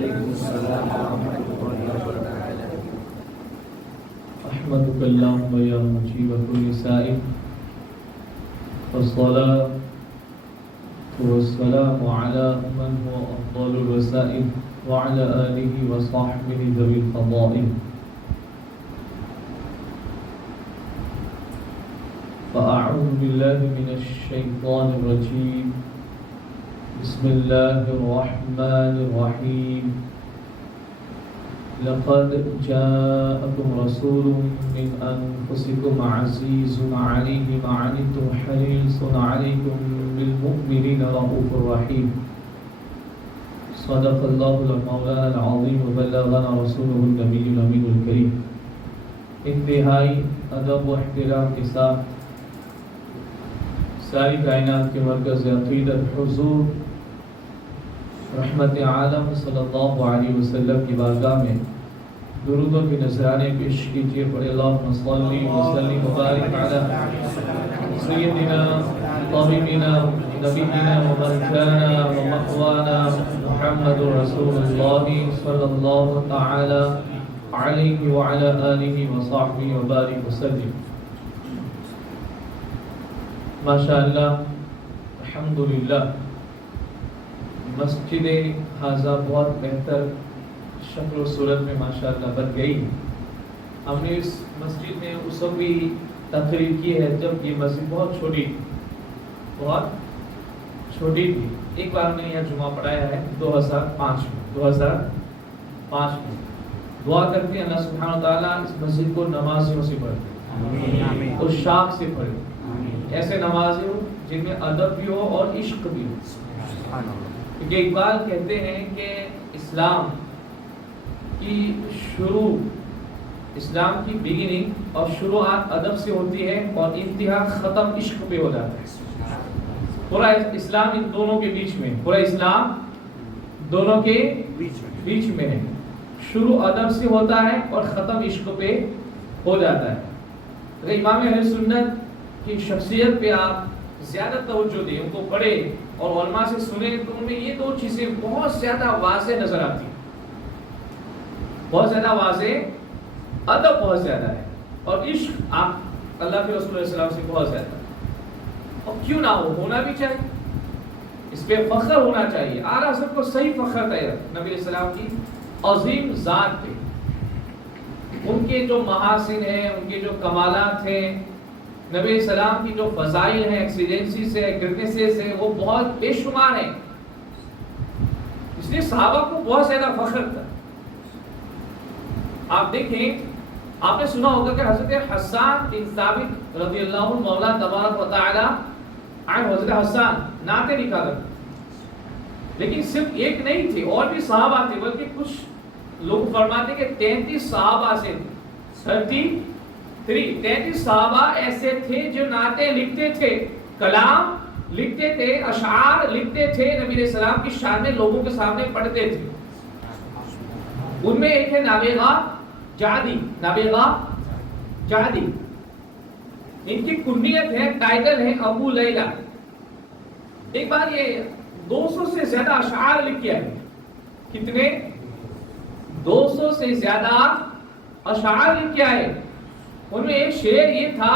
وعلیکم السلام ورحمۃ اللہ وبرکاتہ۔ احمدک اللہم یا مجیب کل سائل والصلاة والسلام علی من هو افضل الوسائل وعلى آلہ وصحبہ ذوی الفضائل۔ فأعوذ بالله من الشیطان الرجیم، بسم اللہ الرحمن الرحیم۔ لقد جاءكم رسول من أنفسكم عزيز عليه ما عنتم حريص عليكم بالمؤمنين رؤوف رحيم۔ صدق الله المولانا العظيم وبلغنا رسوله النبي الأمين الكريم۔ انتہائی ادب و احترام کے ساتھ ساری کائنات کے مرکز عقیدت حضور رحمت عالم صلی اللہ علیہ وسلم کی بارگاہ میں درودوں کے نذرانے پیش کیجیے۔ پڑھے اللہم صلی وسلم وبارک علی سیدنا طبیبنا نبینا وملکانا ومقوانا محمد رسول اللہ صلی اللہ تعالی علیہ وعلی آلہ وصحبہ وبارک وسلم۔ ماشاءاللہ الحمدللہ، مسجد حاضہ بہت بہتر شکل و صورت میں ماشاءاللہ بن گئی۔ ہم نے اس مسجد میں اس وقت بھی تقریر کی ہے جب یہ مسجد بہت چھوٹی تھی۔ ایک بار میں نے یہاں جمعہ پڑھایا ہے 2005 میں۔ دعا کرتے ہیں اللہ سبحانہ وتعالیٰ اس مسجد کو نمازیوں سے بھرے اور شاخ سے بھرے، ایسے نمازی ہو جن میں ادب بھی ہو اور عشق بھی ہو۔ کیونکہ اقبال کہتے ہیں کہ اسلام کی بگننگ اور شروعات ادب سے ہوتی ہے اور انتہا ختم عشق پہ ہو جاتا ہے۔ پورا اسلام ان دونوں کے بیچ میں، پورا اسلام دونوں کے بیچ میں ہے۔ شروع ادب سے ہوتا ہے اور ختم عشق پہ ہو جاتا ہے۔ اگر امام اہل سنت کی شخصیت پہ آپ زیادہ توجہ دیں، ان کو پڑھیں اور علماء سے سنیں تو ان میں یہ دو چیزیں بہت زیادہ واضح نظر آتی ہیں۔ بہت زیادہ واضح، ادب بہت زیادہ ہے اور عشق آپ اللہ کے رسول علیہ السلام سے بہت زیادہ ہے۔ اور کیوں نہ ہونا بھی چاہیے، اس پہ فخر ہونا چاہیے۔ اعلیٰ حضرت کو صحیح فخر تھا نبی علیہ السلام کی عظیم ذات پہ، ان کے جو محاسن ہیں، ان کے جو کمالات ہیں، نبی علیہ السلام کی جو فضائل ہیں، ایکسیلنسیز ہیں، گریٹنسز ہیں، وہ بہت بے شمار ہیں۔ اس لیے صحابہ کو بہت زیادہ فخر تھا۔ آپ دیکھیں، آپ نے سنا ہوگا کہ حضرت حسان بن ثابت رضی اللہ عنہ مولا تبارک و تعالی عنہ، حضرت حسان نعتیں لکھا کرتے، لیکن صرف ایک نہیں تھے، اور بھی صحابہ تھے، بلکہ کچھ لوگ فرماتے کہ 33 صحابہ سے 33 صحابہ ایسے تھے جو نعتیں لکھتے تھے، کلام لکھتے تھے، اشعار لکھتے تھے، نبی علیہ السلام کی شان میں لوگوں کے سامنے پڑھتے تھے۔ ان میں ایک ہے نابغہ جعدی، ان کی کنیت ہے، ٹائٹل ہے ابو لیلہ۔ ایک بار یہ 200 سے زیادہ اشعار لکھے ہیں۔ کتنے؟ 200 سے زیادہ اشعار لکھے ہیں۔ ان میں ایک شعر یہ تھا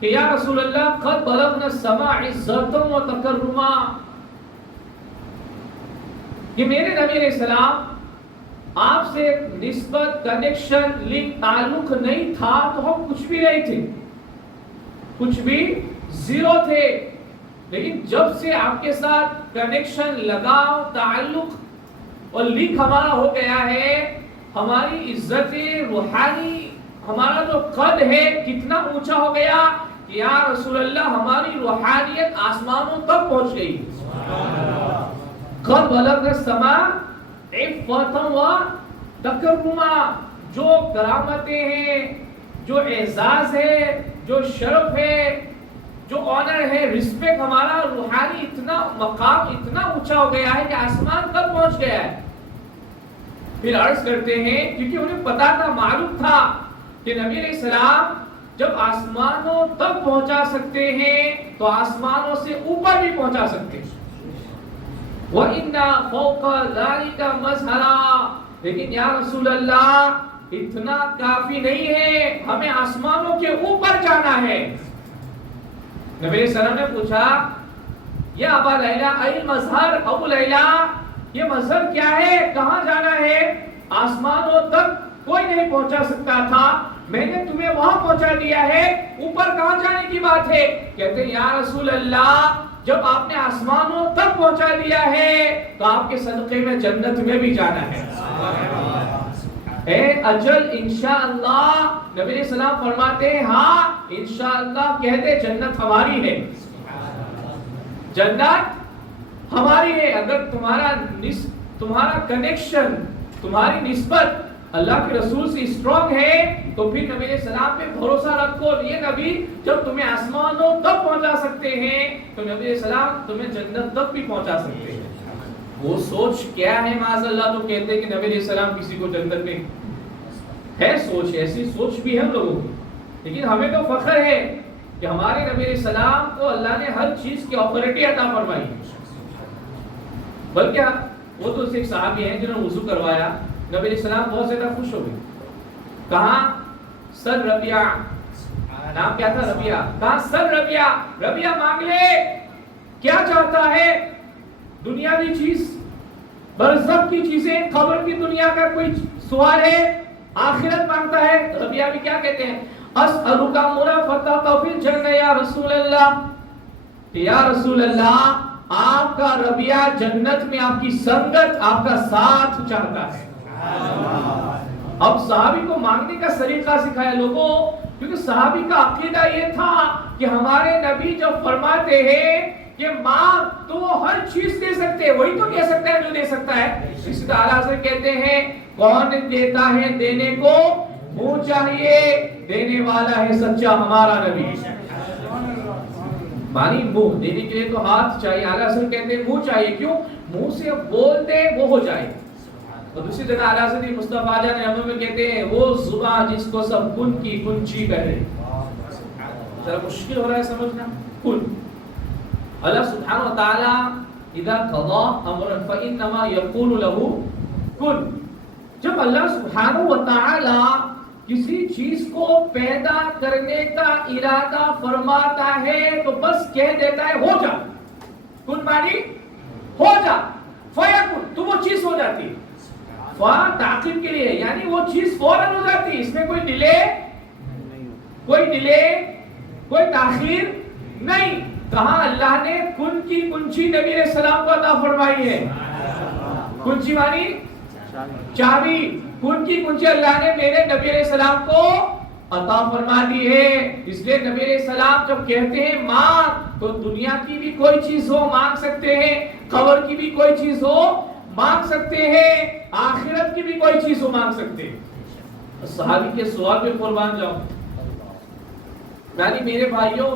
کہ یا رسول اللہ قد بلغنا السماء عزتا و تکرما، کہ میرے نبی علیہ السلام آپ سے نسبت، کنیکشن، لنک، تعلق نہیں تھا تو ہم کچھ بھی نہیں تھے، کچھ بھی زیرو تھے، لیکن جب سے آپ کے ساتھ کنیکشن، لگاؤ، تعلق اور لنک ہمارا ہو گیا ہے، ہماری عزت روحانی، ہمارا جو قد ہے کتنا اونچا ہو گیا کہ یا رسول اللہ ہماری روحانیت آسمانوں تک پہنچ گئی۔ قد بلغنا السماء عفتا و تکرما، جو کرامتیں ہیں، جو اعزاز ہے، جو شرف ہے، جو آنر ہے، رسپیکٹ، ہمارا روحانی اتنا مقام اتنا اونچا ہو گیا ہے کہ آسمان تک پہنچ گیا ہے۔ پھر عرض کرتے ہیں، کیونکہ انہیں پتا تھا، معلوم تھا کہ نبی علیہ السلام جب آسمانوں تک پہنچا سکتے ہیں تو آسمانوں سے اوپر بھی پہنچا سکتے ہیں۔ وَإِنَّا فَوْقَ ذَلِكَ مَزْهَرًا، لیکن یا رسول اللہ اتنا کافی نہیں ہے، ہمیں آسمانوں کے اوپر جانا ہے۔ نبی علیہ السلام نے پوچھا یا ابا لیلہ ای مظہر، ابو لیلہ یہ مظہر کیا ہے، کہاں جانا ہے؟ آسمانوں تک کوئی نہیں پہنچا سکتا تھا، میں نے تمہیں وہاں پہنچا دیا ہے، اوپر کہاں جانے کی بات ہے؟ کہتے ہیں یا رسول اللہ جب آپ نے آسمانوں تک پہنچا دیا ہے تو آپ کے صدقے میں جنت میں بھی جانا ہے۔ اے اجل انشاءاللہ، نبی علیہ السلام فرماتے ہیں ہاں انشاءاللہ کہہ دے جنت ہماری ہے، جنت ہماری ہے۔ اگر تمہارا کنیکشن، تمہاری نسبت اللہ کے رسول سے اسٹرانگ ہے تو پھر نبی علیہ السلام پہ بھروسہ رکھو، یہ نبی جب تمہیں آسمانوں تک پہنچا سکتے ہیں تو نبی علیہ السلام تمہیں جنت تک بھی پہنچا سکتے ہیں۔ وہ سوچ کیا ہے معاذ اللہ تو کہتے ہیں کہ نبی علیہ السلام کسی کو جنت میں ہے، سوچ ایسی سوچ بھی ہے ہم لوگوں کی، لیکن ہمیں تو فخر ہے کہ ہمارے نبی علیہ السلام کو اللہ نے ہر چیز کی اتھارٹی عطا فرمائی۔ بلکہ وہ تو ایک صحابی ہیں جنہوں نے وضو کروایا، نبی علیہ السلام بہت زیادہ خوش ہو گئے، کہاں سر ربیہ، نام کیا تھا ربیہ، کہاں سر ربیہ، ربیہ مانگ لے، کیا چاہتا ہے؟ دنیاوی چیز، برزخ کی چیزیں، قبر کی دنیا کا کوئی سوال ہے، آخرت مانگتا ہے۔ ربیہ بھی کیا کہتے ہیں؟ اسألک مرافقۃ فی الجنہ یا رسول اللہ، کہ یا رسول اللہ آپ کا ربیہ جنت میں آپ کی سنگت، آپ کا ساتھ چاہتا ہے۔ اب صحابی کو مانگنے کا طریقہ سکھایا لوگوں، کیونکہ صحابی کا عقیدہ یہ تھا کہ ہمارے نبی جب فرماتے ہیں کہ مانگ تو وہ ہر چیز دے سکتے ہیں، وہی تو کہہ سکتا ہے جو دے سکتا ہے۔ اسی طرح اعلیٰ حضرت کہتے ہیں کون دیتا ہے دینے کو منہ چاہیے، دینے والا ہے سچا ہمارا نبی۔ مانی منہ دینے کے لیے تو ہاتھ چاہیے، اعلیٰ حضرت کہتے ہیں منہ چاہیے، کیوں؟ منہ سے بول دے وہ ہو جائے۔ اور دوسری جگہ اعلیٰ حضرت مصطفیٰ جان احمد میں کہتے ہیں وہ زبان جس کو سب کن کی کنچی کہے۔ ذرا مشکل ہو رہا ہے سمجھنا، کن۔ اللہ سبحانہ وتعالی اذا قضى امرا فانما يقول له کن۔ جب اللہ سبحانہ وتعالی کسی چیز کو پیدا کرنے کا ارادہ فرماتا ہے تو بس کہہ دیتا ہے ہو جا، کن مانی ہو جا، فیکن تو وہ چیز ہو جاتی ہے۔ تعقیب کے لیے یعنی وہ چیز فوراً ہو جاتی ہے، اس میں کوئی ڈیلے کوئی تاخیر نہیں۔ کہاں اللہ نے کن کی کنچی نبی علیہ السلام کو عطا فرمائی ہے، کنچی مانی چابی، کن کی کنچی اللہ نے میرے نبی علیہ السلام کو عطا فرما دی ہے۔ اس لیے نبی علیہ السلام جب کہتے ہیں مانگ تو دنیا کی بھی کوئی چیز ہو مانگ سکتے ہیں، قبر کی بھی کوئی چیز ہو مانگ سکتے ہیں، آخرت کی بھی کوئی چیز ہو مانگ سکتے ہیں۔ صحابی کے سوال پہ قربان جاؤں، یعنی میرے بھائیوں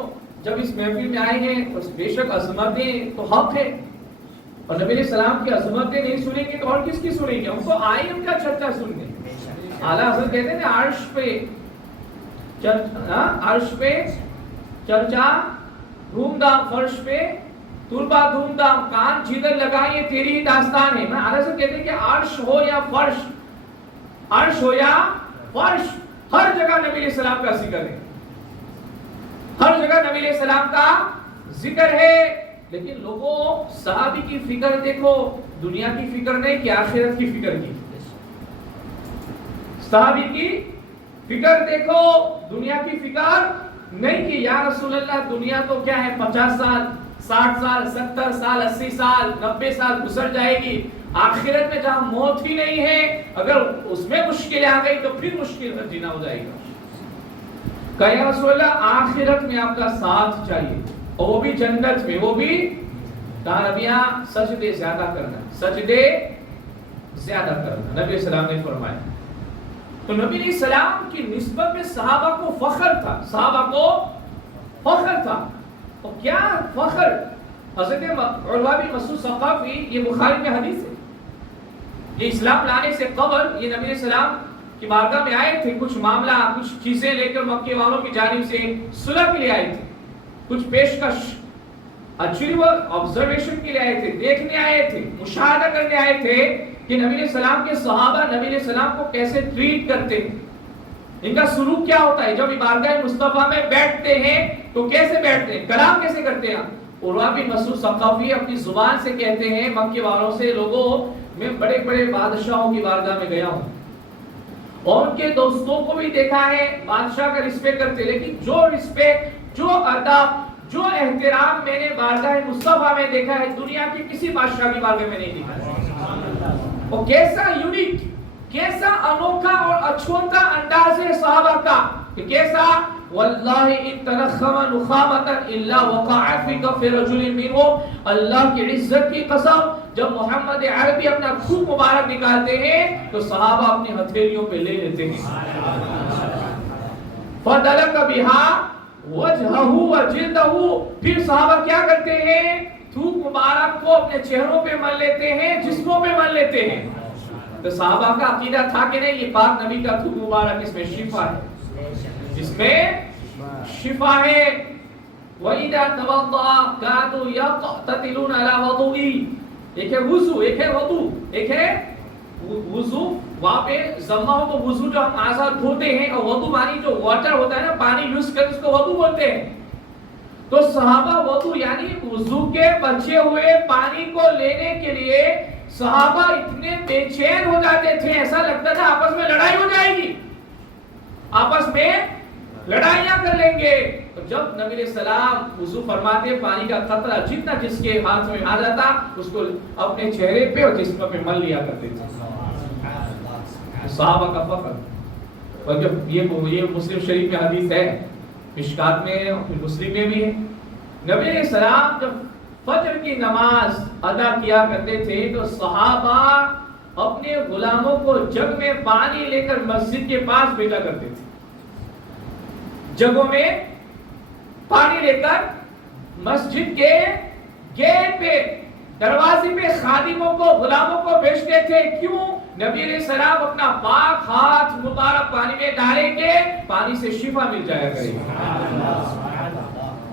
جب اس محفل میں آئے ہیں تو بے شک عظمتیں تو حق ہے، اور نبی علیہ السلام کی عظمتیں نہیں سنیں گے تو اور کس کی سنیں گے؟ ہم کو آئے ان کا چرچا سننے۔ اعلیٰ حضرت کہتے ہیں عرش پہ چرچا دھوم دھام، فرش پہ طلبہ دھوم دھام، کان جدھر لگا یہ تیری ہی داستان ہے۔ میں اعلیٰ حضرت کہتے ہیں کہ عرش ہو یا فرش، عرش ہو یا فرش، ہر جگہ نبی علیہ السلام کا ذکر ہے، ہر جگہ نبی علیہ السلام کا ذکر ہے۔ لیکن لوگوں صحابی کی فکر دیکھو، دنیا کی فکر نہیں کہ آخرت کی فکر کی۔ صحابی کی فکر دیکھو، دنیا کی فکر نہیں کہ یا رسول اللہ دنیا تو کیا ہے 50 سال 60 سال 70 سال 80 سال 90 سال گزر جائے گی، آخرت میں جہاں موت ہی نہیں ہے اگر اس میں مشکلیں آ گئی تو پھر مشکل میں جینا ہو جائے گا۔ کہ یا رسول اللہ آخرت میں آپ کا ساتھ چاہیے، اور وہ بھی جنت میں، وہ بھی کہاں نبیاں سجدے زیادہ کرنا، سجدے زیادہ کرنا نبی السلام نے فرمایا۔ تو نبی علیہ السلام کی نسبت میں صحابہ کو فخر تھا، صحابہ کو فخر تھا۔ اور کیا فخر، حضرت عروہ بن مسعود ثقفی، یہ بخاری میں حدیث ہے، یہ اسلام لانے سے قبل یہ نبی علیہ السلام کی بارگاہ میں آئے تھے، کچھ معاملہ کچھ چیزیں لے کر مکے والوں کی جانب سے صلح کے لیے آئے تھے، کچھ پیشکش ایکچولی وہ آبزرویشن کے لیے آئے تھے, دیکھنے آئے تھے, مشاہدہ کرنے آئے تھے کہ نبی علیہ السلام کے صحابہ نبی علیہ السلام کو کیسے ٹریٹ کرتے ہیں, ان کا سلوک کیا ہوتا ہے. جب بارگاہ مصطفیٰ میں بیٹھتے ہیں تو کیسے بیٹھتے ہیں, کلام کیسے کرتے ہیں. عروہ بن مسعود ثقفی اپنی زبان سے کہتے ہیں مکے والوں سے, لوگوں میں بڑے بڑے بادشاہوں کی بارگاہ میں گیا ہوں اور ان کے دوستوں کو بھی دیکھا ہے بادشاہ کا رسپیکٹ کرتے, لیکن جو رسپیکٹ, جو ادب, جو احترام میں نے بارگاہ مصطفیٰ میں دیکھا ہے دنیا کی کسی بادشاہ کی بارگاہ میں نہیں دیکھا. وہ کیسا یونیک, کیسا انوکھا اور اچھوتا انداز ہے صحابہ کا, کہ کیسا واللہ ان تنخم نخامتا الا وقع فی کف رجل منهم, اللہ کی عزت کی قسم جب محمد عربی اپنا خون مبارک نکالتے ہیں تو صحابہ اپنی ہتھیلیوں پہ لے لیتے ہیں. فدلک بها وجہہ وجلدہ, پھر صحابہ کیا کرتے ہیں, تھوک مبارک کو اپنے چہروں پہ مل لیتے ہیں, جسموں پہ مل لیتے ہیں. تو صحابہ کا عقیدہ تھا کہ نہیں یہ پاک نبی کا تھوک مبارک اس میں شفا ہے, اس میں شفا ہے. وَإِذَا تَوَضَّأَ كَانُوا يَقْتَتِلُونَ عَلَى وَضُوئِهِ, ایک ہے وضو, ایک ہے وضو, ایک ہے وضو وہاں پہ ضمہ ہو تو وضو جو ہم آزاد دھوتے ہیں, اور وضو مانی جو واٹر ہوتا ہے نا, پانی یوز کر اس کو وضو بولتے ہیں. تو صحابہ وضو یعنی وضو کے بچے ہوئے پانی کو لینے کے لیے صحابہ اتنے بے چین ہو جاتے تھے, ایسا لگتا تھا آپس میں لڑائی ہو جائے گی, آپس میں لڑائیاں کر لیں گے. تو جب نبی علیہ السلام وضو فرماتے پانی کا قطرہ جتنا جس کے ہاتھ میں آ جاتا اس کو اپنے چہرے پہ اور جسم پہ مل لیا کرتے تھے. صحابہ کا فخر. اور جب یہ مسلم شریف میں حدیث ہے, مشکات میں ہے اور مسلم میں بھی ہے, نبی علیہ السلام جب فجر کی نماز ادا کیا کرتے تھے تو صحابہ اپنے غلاموں کو جگ میں پانی لے کر مسجد کے پاس بھیجا کرتے تھے, جگوں میں پانی لے کر مسجد کے گیٹ پہ, دروازے پہ خادموں کو, غلاموں کو بھیجتے تھے. کیوں؟ نبی علیہ السلام اپنا پاک ہاتھ مبارک پانی میں ڈالیں گے, پانی سے شفا مل جایا کرے گی.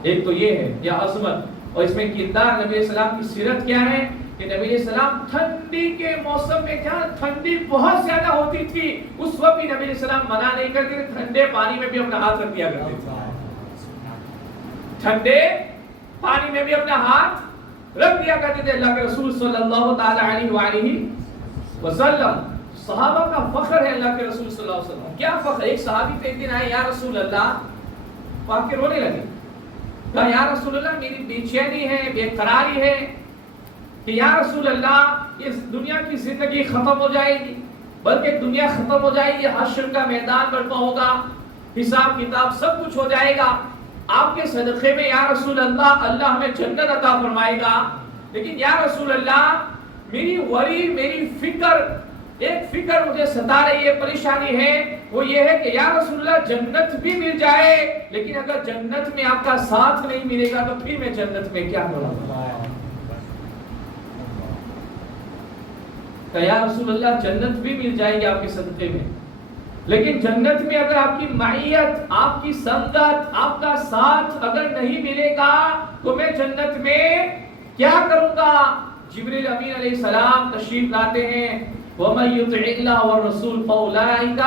ایک تو یہ ہے یہ عظمت, اور اس میں کردار نبی علیہ السلام کی سیرت کیا ہے کہ نبی علیہ السلام ٹھنڈی کے موسم میں, کیا ٹھنڈی بہت زیادہ ہوتی تھی, اس وقت بھی نبی علیہ السلام منع نہیں کرتے تھے, ٹھنڈے پانی میں بھی اپنا ہاتھ رکھ دیا کرتے تھے, ٹھنڈے پانی میں بھی اپنا ہاتھ رکھ دیا کرتے تھے. اللہ کے رسول صلی اللہ تعالی علیہ وآلہ وسلم, صحابہ کا فخر ہے اللہ کے رسول صلی اللہ علیہ وسلم. کیا فخر, ایک صحابی پہ ایک دن آئے, یا رسول اللہ, پاک کے رونے لگے, کہا یا رسول اللہ میری بے چینی ہے, بے قراری ہے, کہ یا رسول اللہ اس دنیا کی زندگی ختم ہو جائے گی, بلکہ دنیا ختم ہو جائے گی, حشر کا میدان برپا ہوگا, حساب کتاب سب کچھ ہو جائے گا, آپ کے صدقے میں یا رسول اللہ اللہ ہمیں جنت عطا فرمائے گا. لیکن یا رسول اللہ میری وری, میری فکر, ایک فکر مجھے ستا رہی ہے, پریشانی ہے, وہ یہ ہے کہ یا رسول اللہ جنت بھی مل جائے, لیکن اگر جنت میں آپ کا ساتھ نہیں ملے گا تو پھر میں جنت میں کیا کروں گا. کہ یا رسول اللہ جنت بھی مل جائے گی آپ کے صدقے میں, لیکن جنت میں اگر آپ کی معیت, آپ کی سنگت, آپ کا ساتھ اگر نہیں ملے گا تو میں جنت میں کیا کروں گا. جبریل امین علیہ السلام تشریف لاتے ہیں, وَمَن يُطِعِ اللَّهَ وَالرَّسُولَ فَأُولَٰئِكَ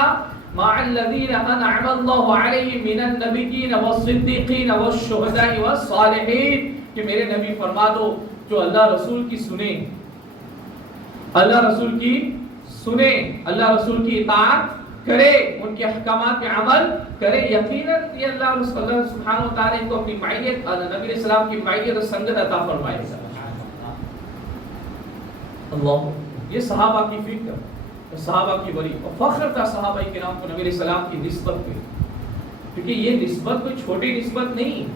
مَعَ الَّذِينَ أَنْعَمَ اللَّهُ عَلَيْهِم مِّنَ النَّبِيِّينَ وَالصِّدِّيقِينَ وَالشُّهَدَاءِ وَالصَّالِحِينَ, کہ میرے نبی فرما دو جو اللہ رسول کی سنیں, اللہ رسول کی سنیں, اللہ رسول کی اطاعت کرے, ان کے احکامات پہ عمل کرے, یقیناً یہ اللہ سبحانہ و تعالیٰ کو اپنی معیت, نبی علیہ السلام کی معیت اور سنگت عطا فرمائے گا. اللہ, یہ صحابہ کی فکر, صحابہ کی وری اور فخر تھا صحابہ کرام کو نبی علیہ السلام کی نسبت پہ, کیونکہ یہ نسبت کوئی چھوٹی نسبت نہیں.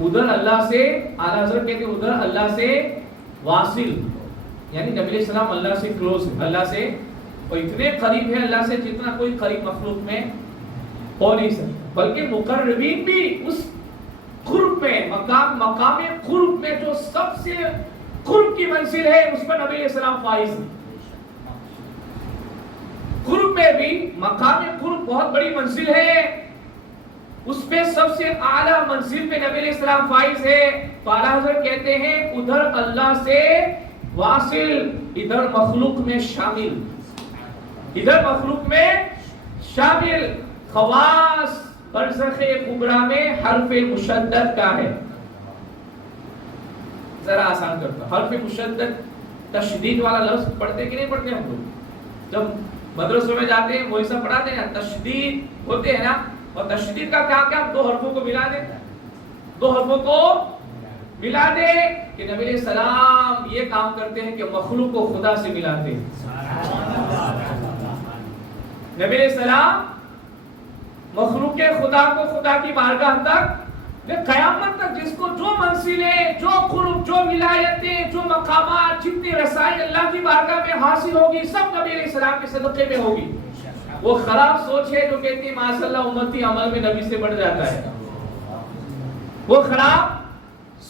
ادھر اللہ سے, اعلیٰ حضرت کہتے ہیں ادھر اللہ سے واصل, یعنی نبی علیہ السلام اللہ سے کلوز ہے, اللہ سے اور اتنے قریب ہے اللہ سے جتنا کوئی قریب مخلوق میں ہو نہیں سکتا, بلکہ مقربین بھی اس قرب میں, مقام قرب میں جو سب سے قرب کی منزل ہے اس پر نبی علیہ السلام فائز ہے. قرب میں بھی مقام قرب بہت بڑی منزل ہے, اس پہ سب سے اعلیٰ منزل پہ نبی علیہ السلام فائز ہے. تو اعلیٰ حضرت کہتے ہیں ادھر اللہ سے واصل، ادھر مخلوق میں شامل، ادھر مخلوق میں شامل. خواص برزخ کبریٰ میں حرف مشدد کا ہے. ذرا آسان کرتا ہوں. حرف مشدد تشدید والا لفظ پڑھتے کہ نہیں پڑھتے ہم لوگ؟ جب مدرسوں میں جاتے ہیں وہی سب پڑھاتے ہیں نا، تشدید ہوتے ہیں نا. اور تشدید کا کیا کیا؟ دو حرفوں کو ملا دے، دو حرفوں کو ملا دے. کہ نبی علیہ السلام یہ کام کرتے ہیں کہ مخلوق کو خدا سے ملاتے ہیں. نبی علیہ السلام مخلوق خدا کو خدا کی بارگاہ تک قیامت تک جس کو جو منزلیں، جو قرب، جو ولایتیں، جو مقامات، جتنی رسائی اللہ کی بارگاہ میں حاصل ہوگی سب نبی علیہ السلام کے صدقے میں ہوگی. وہ خراب سوچ ہے جو کہتی ہے ماشاء اللہ امتی عمل میں نبی سے بڑھ جاتا ہے. وہ خراب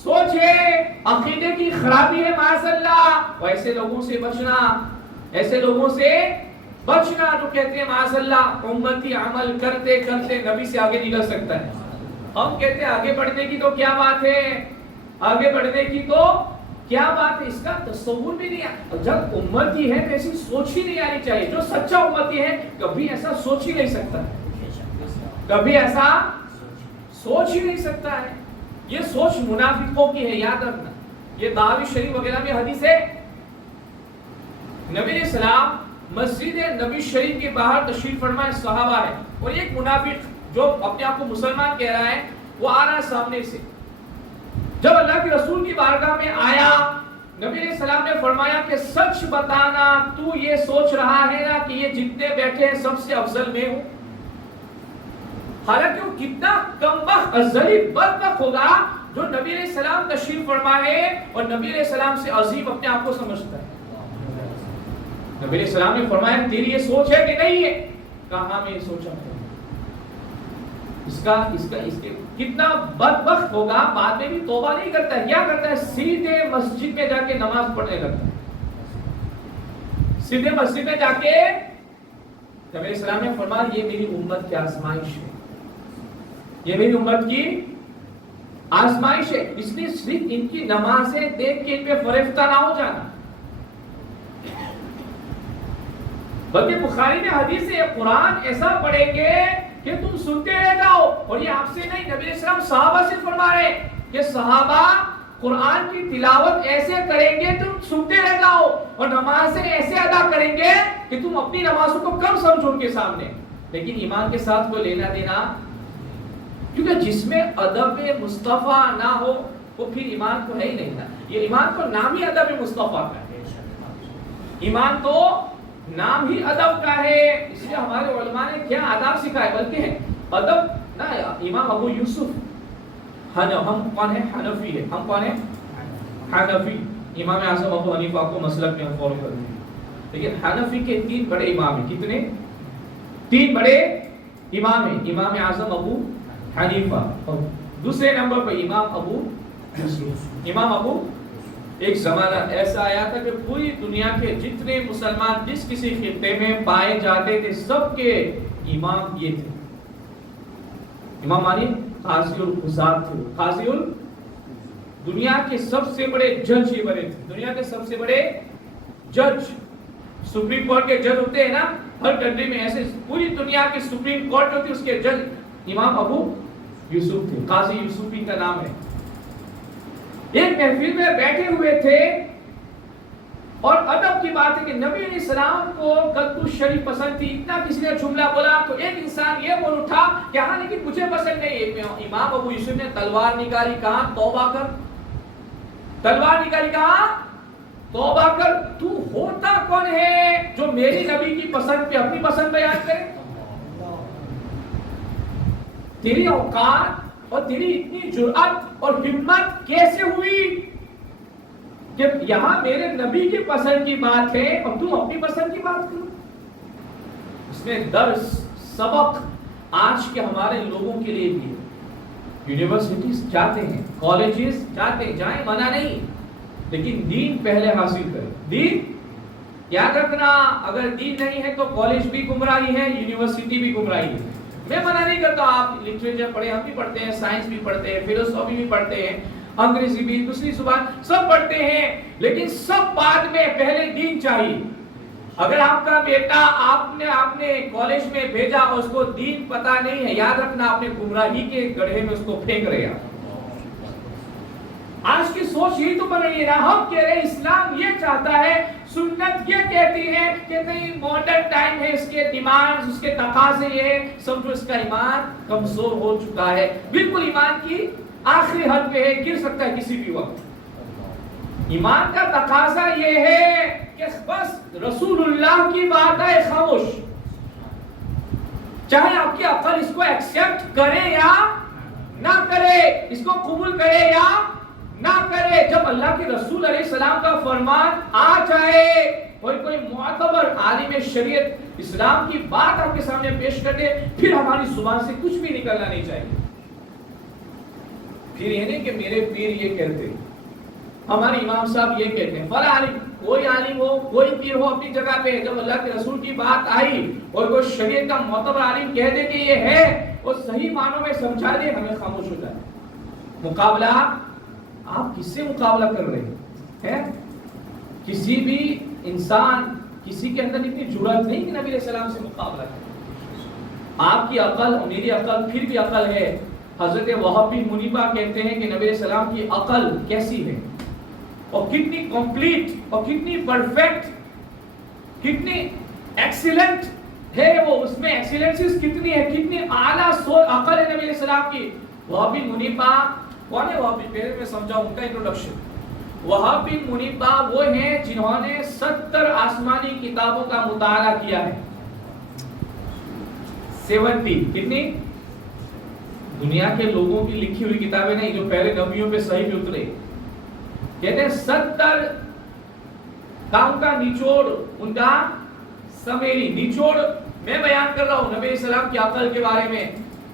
سوچ ہے، عقیدے کی خرابی ہے ماشاء اللہ. ایسے لوگوں سے بچنا، ایسے لوگوں سے بچنا جو کہتے ہیں ماشاء اللہ امتی عمل کرتے کرتے نبی سے آگے نکل سکتا ہے. ہم کہتے ہیں آگے بڑھنے کی تو کیا بات ہے، آگے بڑھنے کی تو کیا بات ہے، اس کا تصور بھی نہیں ہے. جب امتی ہے تو ایسی سوچ ہی نہیں آنی چاہیے. جو سچا امتی ہے کبھی ایسا سوچ ہی نہیں سکتا، کبھی ایسا سوچ ہی نہیں سکتا ہے. یہ سوچ منافقوں کی ہے، یاد رکھنا. یہ دعوی شریف وغیرہ میں حدیث ہے. نبی علیہ السلام مسجد نبی شریف کے باہر تشریف فرمائے، صحابہ ہے، اور ایک منافق جو اپنے آپ کو مسلمان کہہ رہا ہے وہ آ رہا ہے سامنے سے. جب اللہ کے رسول کی بارگاہ میں آیا نبی علیہ السلام نے فرمایا کہ سچ بتانا، تو یہ سوچ رہا ہے نا کہ یہ جتنے بیٹھے ہیں سب سے افضل میں ہوں. حالانکہ وہ کتنا کمبخت ازلی بدبخت ہوگا جو نبی علیہ السلام تشریف فرما ہے اور نبی علیہ السلام سے عظیم اپنے آپ کو سمجھتا ہے. نبی علیہ السلام نے فرمایا تیری یہ سوچ ہے کہ نہیں ہے؟ کہاں میں یہ سوچا ہوں. اس کے کتنا بدبخت ہوگا، بعد میں بھی توبہ نہیں کرتا ہے. کیا کرتا ہے؟ سیدھے مسجد میں جا کے نماز پڑھنے لگتا ہے. سیدھے مسجد میں جا کے نبی علیہ السلام نے فرمایا یہ میری امت کی آزمائش ہے، یہ میری امت کی آزمائش ہے، اس لیے صرف ان کی نمازیں دیکھ کے ان پہ فریفتہ نہ ہو جانا. بلکہ بخاری میں حدیث ہے قرآن ایسا پڑھیں گے کہ تم سنتے رہ جاؤ. اور یہ آپ سے نہیں، نبی علیہ السلام صحابہ سے فرما رہے ہیں کہ صحابہ قرآن کی تلاوت ایسے کریں گے تم سنتے رہ جاؤ، اور نمازیں ایسے ادا کریں گے کہ تم اپنی نمازوں کو کم سمجھو ان کے سامنے. لیکن ایمان کے ساتھ کوئی لینا دینا، کیونکہ جس میں ادب مصطفیٰ نہ ہو وہ پھر ایمان تو ہے ہی نہیں نا. یہ ایمان تو نام ہی ادب مصطفیٰ کا ہے، ایمان تو نام ہی ادب کا ہے. اس لیے ہمارے علماء نے کیا آداب سکھائے، بلکہ ادب نا. امام ابو یوسف، ہم کون ہیں؟ حنفی ہے. ہم کون ہیں؟ حنفی. امام اعظم ابو حنیفہ کو مسلک میں ہم فالو کرتے ہیں. لیکن حنفی کے تین بڑے امام ہیں. کتنے؟ تین بڑے امام ہیں. امام اعظم ابو حنیفہ، اور دوسرے نمبر پر امام ابو یوسف. امام ابو، ایک زمانہ ایسا آیا تھا کہ پوری دنیا کے جتنے مسلمان جس کسی خطے میں پائے جاتے تھے سب کے امام یہ تھے. امام مانی قاضی القضات تھے. قاضی دنیا کے سب سے بڑے جج یہ بنے تھے. دنیا کے سب سے بڑے جج، سپریم کورٹ کے جج ہوتے ہیں نا ہر کنٹری میں، ایسے پوری دنیا کی سپریم کورٹ ہوتی ہے اس کے جج امام ابو یوسف تھے. قاضی یوسف ان کا نام ہے. ایک محفل میں بیٹھے ہوئے تھے اور ادب کی بات ہے کہ نبی علیہ السلام کو قدوس شریف پسند تھی. اتنا کسی نے جملہ بولا تو ایک انسان یہ بول اٹھا کہ ہاں لیکن مجھے پسند نہیں. امام ابو یوسف نے تلوار نکالی، کہا توبہ کر. تلوار نکالی، کہا توبہ کر. تو ہوتا کون ہے جو میری نبی کی پسند پہ اپنی پسند بیان کرے؟ تیری اوقات اور تیری اتنی جرأت اور ہمت کیسے ہوئی کہ یہاں میرے نبی کی پسند کی بات ہے اور تم اپنی پسند کی بات کرو؟ اس میں درس سبق آج کے ہمارے لوگوں کے لیے بھی ہے. یونیورسٹیز جاتے ہیں، کالجز جاتے ہیں، جائیں منع نہیں، لیکن دین پہلے حاصل کریں. دین یاد رکھنا، اگر دین نہیں ہے تو کالج بھی گمراہی ہے، یونیورسٹی بھی گمراہی ہے. میں منع نہیں کرتا آپ لٹریچر پڑھیں, ہم بھی پڑھتے ہیں, سائنس بھی پڑھتے ہیں, فلسفی بھی پڑھتے ہیں, انگریزی بھی, دوسری زبان سب پڑھتے ہیں, لیکن سب بعد میں پہلے دین چاہیے. اگر آپ کا بیٹا آپ نے کالج میں بھیجا اور اس کو دین پتا نہیں ہے, یاد رکھنا آپ نے گمراہی کے گڑھے میں اس کو پھینک رہے ہیں. آج کی سوچ یہی تو بن رہی ہے نا. ہم کہہ رہے ہیں اسلام یہ چاہتا ہے, سنت یہ کہتی ہے کہ نہیں ماڈرن ٹائم ہے, اس کے ڈیمانڈز, اس کے تقاضے یہ, سمجھو اس کا ایمان کمزور ہو چکا ہے, بالکل ایمان کی آخری حد پہ ہے, گر سکتا ہے کسی بھی وقت. ایمان کا تقاضا یہ ہے کہ بس رسول اللہ کی بات ہے خاموش, چاہے آپ کی عقل اس کو ایکسپٹ کرے یا نہ کرے, اس کو قبول کرے یا نہ کرے. جب اللہ کے رسول علیہ السلام کا فرمان آ جائے, کوئی معتبر عالم شریعت اسلام کی بات آپ کے سامنے پیش کر دے, پھر ہماری زبان سے کچھ بھی نکلنا نہیں چاہیے. پھر یہ نہیں کہ میرے پیر یہ کہتے, ہمارے امام صاحب یہ کہتے ہیں, فلاں عالم, کوئی عالم ہو, کوئی پیر ہو اپنی جگہ پہ, جب اللہ کے رسول کی بات آئی اور کوئی شریعت کا معتبر عالم کہہ دے کہ یہ ہے اور صحیح معنوں میں سمجھا دے, ہمیں خاموش ہو جائے. مقابلہ آپ کس سے مقابلہ کر رہے ہیں؟ کسی بھی انسان, کسی کے اندر اتنی جرأت نہیں کہ نبی علیہ السلام سے مقابلہ کرے. آپ کی عقل اور میری عقل پھر بھی عقل ہے. حضرت وہب بن منیبہ کہتے ہیں کہ نبی علیہ السلام کی عقل کیسی ہے اور کتنی کمپلیٹ اور کتنی پرفیکٹ, کتنی ایکسیلنٹ ہے وہ, اس میں ایکسیلنسز کتنی ہے, کتنی اعلیٰ سوچ عقل ہے نبی علیہ السلام کی. وہب بن منیبہ کون ہے؟ وہب بن, پہلے میں سمجھاؤں ان کا انٹروڈکشن. وہب بن منیبہ وہ ہیں جنہوں نے 70 آسمانی کتابوں کا مطالعہ کیا ہے. 70 کتنی؟ دنیا کے لوگوں کی لکھی ہوئی کتابیں نہیں, جو پہلے نبیوں پہ صحیح بھی اترے. کہتے ہیں 70 کا ان کا نچوڑ, ان کا سمیری نچوڑ میں بیان کر رہا ہوں نبی علیہ السلام کی عقل کے بارے میں.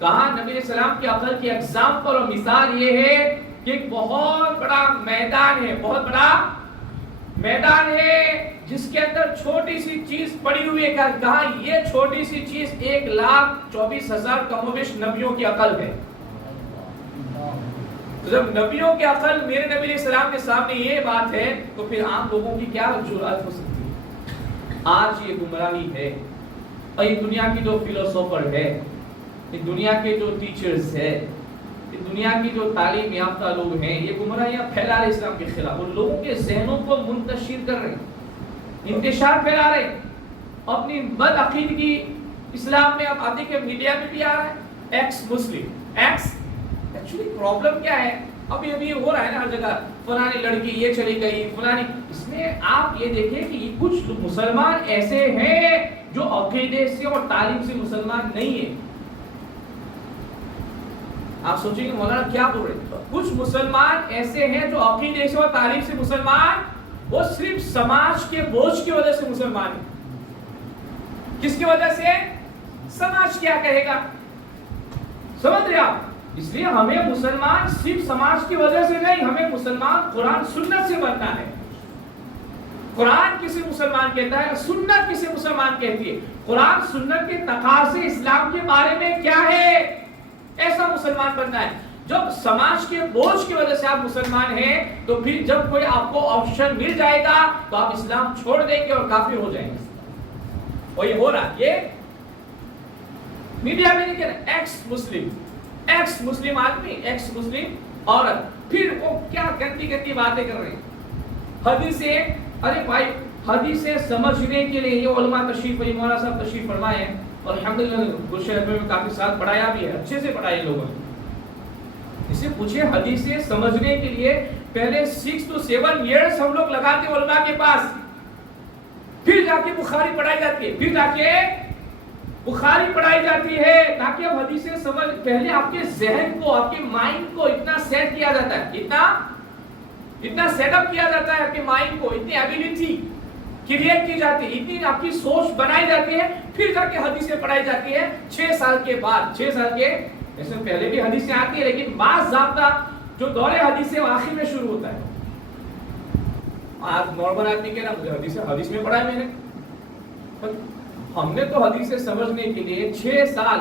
کہاں نبی علیہ السلام کی عقل کی ایگزامپل اور مثال یہ ہے کہ ایک بہت بڑا میدان ہے, بہت بڑا میدان ہے جس کے اندر چھوٹی سی چیز پڑی ہوئی ہے. کہاں یہ چھوٹی سی چیز 1,24,000 کم و بیش نبیوں کی عقل ہے. جب نبیوں کی عقل میرے نبی علیہ السلام کے سامنے یہ بات ہے تو پھر عام لوگوں کی کیا جرأت ہو سکتی ہے؟ آج یہ گمراہی ہے, اور یہ دنیا کی جو فلسفر ہے, یہ دنیا کے جو ٹیچرز ہے, یہ دنیا کی جو تعلیم یافتہ لوگ ہیں, یہ گمراہیاں پھیلا رہے اسلام کے خلاف, اور لوگوں کے ذہنوں کو منتشر کر رہے ہیں, انتشار پھیلا رہے ہیں اپنی بد عقیدگی اسلام میں. اب آتے کہ میڈیا میں بھی آ رہا ہے ایکس مسلم, ایکس ایکچولی پرابلم کیا ہے, ابھی ہو رہا ہے نا ہر جگہ, فلانی لڑکی یہ چلی گئی, فلانی. اس میں آپ یہ دیکھیں کہ یہ کچھ مسلمان ایسے ہیں جو عقیدے سے اور تعلیم سے مسلمان نہیں ہیں. آپ سوچیں کہ مولانا کیا بول رہے ہیں؟ کچھ مسلمان ایسے ہیں جو عقیدے سے اور تعلیم سے مسلمان, وہ صرف سماج کے بوجھ کی وجہ سے مسلمان ہیں. کس کی وجہ سے؟ سماج کیا کہے گا, سمجھ رہے آپ؟ اس لیے ہمیں مسلمان صرف سماج کی وجہ سے نہیں, ہمیں مسلمان قرآن سنت سے بننا ہے. قرآن کسے مسلمان کہتا ہے, سنت کسے مسلمان کہتی ہے. قرآن سنت کے تقاضے اسلام کے بارے میں کیا ہے, ایسا مسلمان بننا ہے. جب سماج کے بوجھ کی وجہ سے آپ مسلمان ہیں تو پھر جب کوئی آپ کو آپشن مل جائے گا تو آپ اسلام چھوڑ دیں گے اور کافر ہو جائیں گے. اور یہ ہو رہا, یہ میڈیا میں نہیں کہہ رہے ایکس مسلم آدمی, ایکس مسلم عورت, پھر وہ کیا گندی گندی باتیں کر رہے ہیں. حدیثیں, ارے بھائی حدیثیں سمجھنے کے لیے یہ علماء تشریف, مولانا صاحب تشریف فرمائے ہیں, اور الحمدللہ گلشن میں کافی ساتھ پڑھایا بھی ہے, اچھے سے پڑھایا لوگوں نے. اسے پوچھے حدیثیں سمجھنے کے لیے پہلے 6 to 7 years ہم لوگ لگاتے علماء کے پاس, پھر جا کے بخاری پڑھائی جاتی ہے, پھر جا کے بخاری پڑھائی جاتی ہے, تاکہ اب حدیثیں سمجھ. پہلے آپ کے ذہن کو, آپ کے مائنڈ کو اتنا سیٹ کیا جاتا ہے, اتنا سیٹ اپ کیا جاتا ہے آپ کے مائنڈ کو, اتنی ایبیلٹی کریٹ کی جاتی ہے, اتنی آپ کی سوچ بنائی جاتی ہے, پھر جا کے حدیثیں پڑھائی جاتی ہے 6 سال کے بعد. 6 سال کے, ایسے پہلے بھی حدیثیں آتی ہے, لیکن بعض ضابطہ جو دور حدیث آخر میں شروع ہوتا ہے. آج نارمل آدمی کہہ رہا مجھے حدیث میں پڑھا ہے میں نے. ہم نے تو حدیثیں سمجھنے کے لیے 6 سال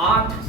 8